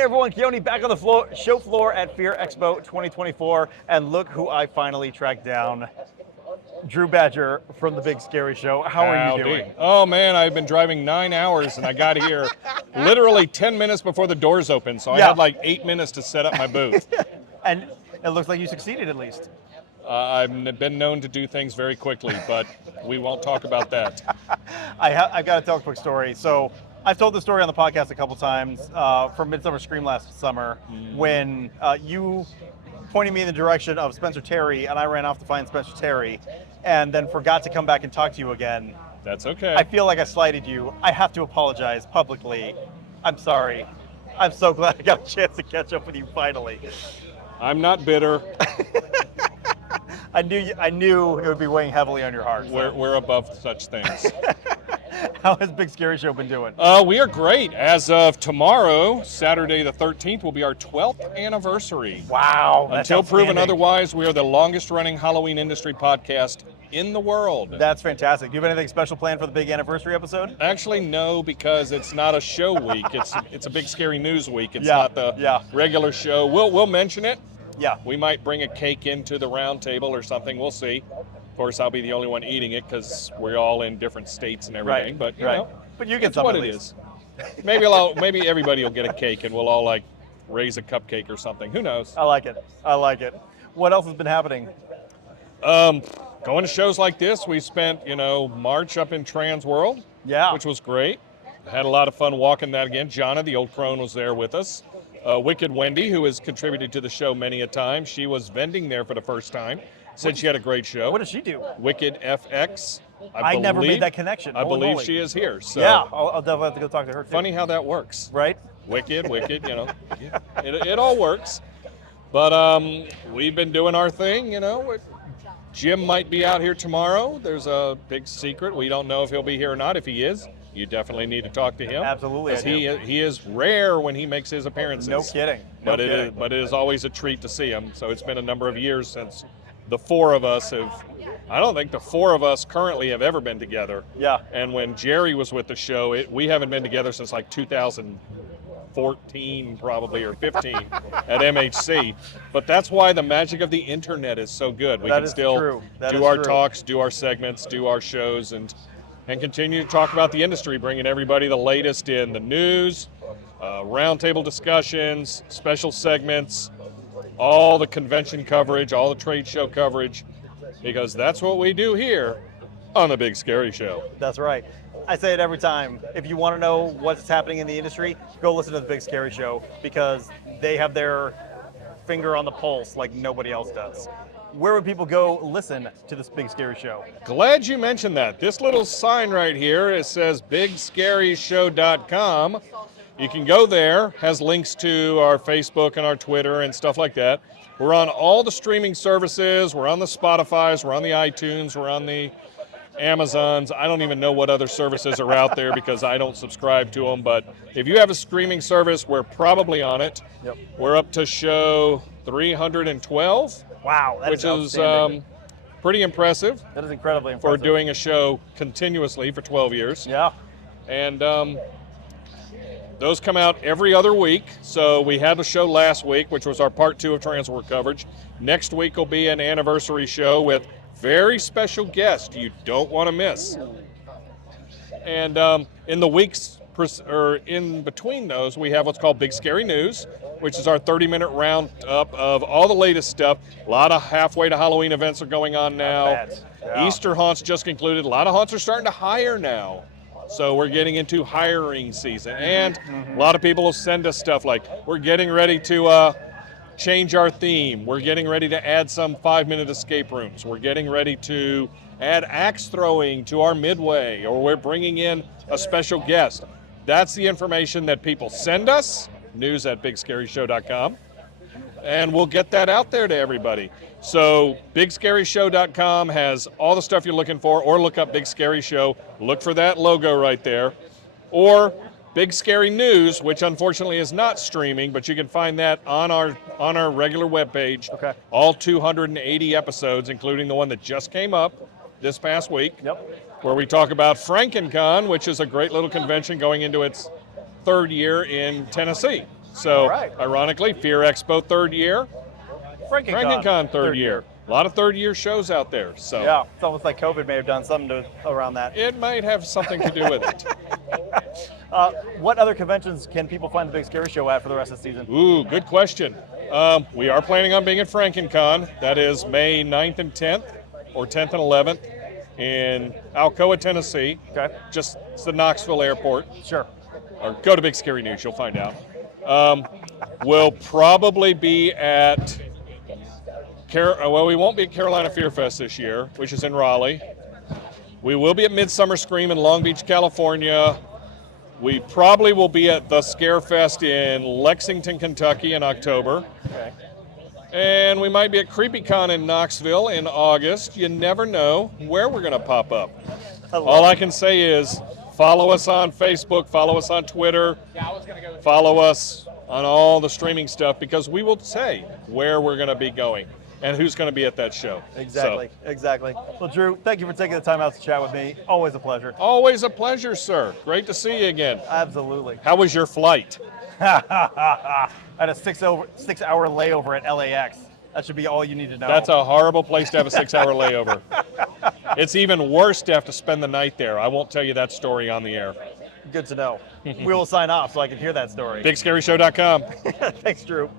Hi everyone, Keoni back on the show floor at Fear Expo 2024, and look who I finally tracked down. Drew Badger from the Big Scary Show. How are you Howdy. doing? Oh man, I've been driving 9 hours and I got here literally 10 minutes before the doors opened, so I Yeah. had like 8 minutes to set up my booth. And it looks like you succeeded at least. I've been known to do things very quickly, but we won't talk about that. I've got to tell a quick story. So I've told this story on the podcast a couple times from Midsummer Scream last summer when you pointed me in the direction of Spencer Terry, and I ran off to find Spencer Terry, and then forgot to come back and talk to you again. That's okay. I feel like I slighted you. I have to apologize publicly. I'm sorry. I'm so glad I got a chance to catch up with you finally. I'm not bitter. I knew it would be weighing heavily on your heart. So. We're above such things. How has Big Scary Show been doing? We are great. As of tomorrow, Saturday the 13th, will be our 12th anniversary. Wow. Until proven otherwise, we are the longest running Halloween industry podcast in the world. That's fantastic. Do you have anything special planned for the big anniversary episode? Actually, no, because it's not a show week. It's a Big Scary News week. It's not the regular show. We'll mention it. Yeah. We might bring a cake into the round table or something. We'll see. Of course, I'll be the only one eating it because we're all in different states and everything. Right. But you know, but you get it's some what at it least. is. Maybe everybody will get a cake and we'll all like raise a cupcake or something. Who knows? I like it. What else has been happening? Going to shows like this, we spent, March up in Trans World, which was great. Had a lot of fun walking that again. Jonna, the old crone, was there with us. Wicked Wendy, who has contributed to the show many a time, she was vending there for the first time. Said she had a great show. What does she do? Wicked FX. I never made that connection. I believe she is here. So yeah, I'll definitely have to go talk to her too. Funny how that works. Right? Wicked, it all works. But we've been doing our thing, Jim might be out here tomorrow. There's a big secret. We don't know if he'll be here or not. If he is, you definitely need to talk to him. Absolutely, he is rare when he makes his appearances. No kidding. But it is always a treat to see him. So it's been a number of years since the four of us have. I don't think the four of us currently have ever been together. Yeah. And when Jerry was with the show, we haven't been together since like 2014 probably or 15 at MHC. But that's why the magic of the internet is so good. We can still do our talks, do our segments, do our shows, and continue to talk about the industry, bringing everybody the latest in the news, roundtable discussions, special segments, all the convention coverage, all the trade show coverage, because that's what we do here on the Big Scary Show. That's right. I say it every time. If you want to know what's happening in the industry, go listen to the Big Scary Show because they have their finger on the pulse like nobody else does. Where would people go listen to this Big Scary Show? Glad you mentioned that. This little sign right here, it says bigscaryshow.com. You can go there, has links to our Facebook and our Twitter and stuff like that. We're on all the streaming services. We're on the Spotifys, we're on the iTunes, we're on the Amazons. I don't even know what other services are out there because I don't subscribe to them. But if you have a streaming service, we're probably on it. Yep. We're up to show 312. Wow, which is pretty impressive. That is incredibly impressive. For doing a show continuously for 12 years. Yeah. And those come out every other week. So we had a show last week, which was our part 2 of Trans World coverage. Next week will be an anniversary show with very special guests you don't want to miss. And in the weeks or in between those, we have what's called Big Scary News, which is our 30-minute roundup of all the latest stuff. A lot of halfway to Halloween events are going on now. Yeah. Easter haunts just concluded. A lot of haunts are starting to hire now. So we're getting into hiring season. And a lot of people will send us stuff like, we're getting ready to change our theme. We're getting ready to add some 5-minute escape rooms. We're getting ready to add axe throwing to our midway, or we're bringing in a special guest. That's the information that people send us, news@bigscaryshow.com, and we'll get that out there to everybody. So bigscaryshow.com has all the stuff you're looking for, or look up Big Scary Show, look for that logo right there, or Big Scary News, which unfortunately is not streaming, but you can find that on our regular webpage. Okay. All 280 episodes, including the one that just came up this past week. Yep. Where we talk about FrankenCon, which is a great little convention going into its 3rd year in Tennessee. So, All right. ironically, Fear Expo 3rd year, FrankenCon, FrankenCon 3rd year. A lot of 3rd year shows out there. So, Yeah, it's almost like COVID may have done something around that. it might have something to do with it. What other conventions can people find the Big Scary Show at for the rest of the season? Ooh, good question. We are planning on being at FrankenCon. That is May 9th and 10th, or 10th and 11th, in Alcoa, Tennessee. Okay. Just it's the Knoxville airport. Sure. Or go to Big Scary News, you'll find out. We'll probably be at, we won't be at Carolina Fear Fest this year, which is in Raleigh. We will be at Midsummer Scream in Long Beach, California. We probably will be at the Scare Fest in Lexington, Kentucky in October. Okay. And we might be at CreepyCon in Knoxville in August. You never know where we're going to pop up. All I can say is follow us on Facebook, follow us on Twitter, follow us on all the streaming stuff, because we will say where we're going to be going and who's going to be at that show. Exactly. Well, Drew, thank you for taking the time out to chat with me. Always a pleasure. Always a pleasure, sir. Great to see you again. Absolutely. How was your flight? I had a 6-hour layover at LAX. That should be all you need to know. That's a horrible place to have a 6-hour layover. It's even worse to have to spend the night there. I won't tell you that story on the air. Good to know. We will sign off so I can hear that story. BigScaryShow.com. Thanks, Drew.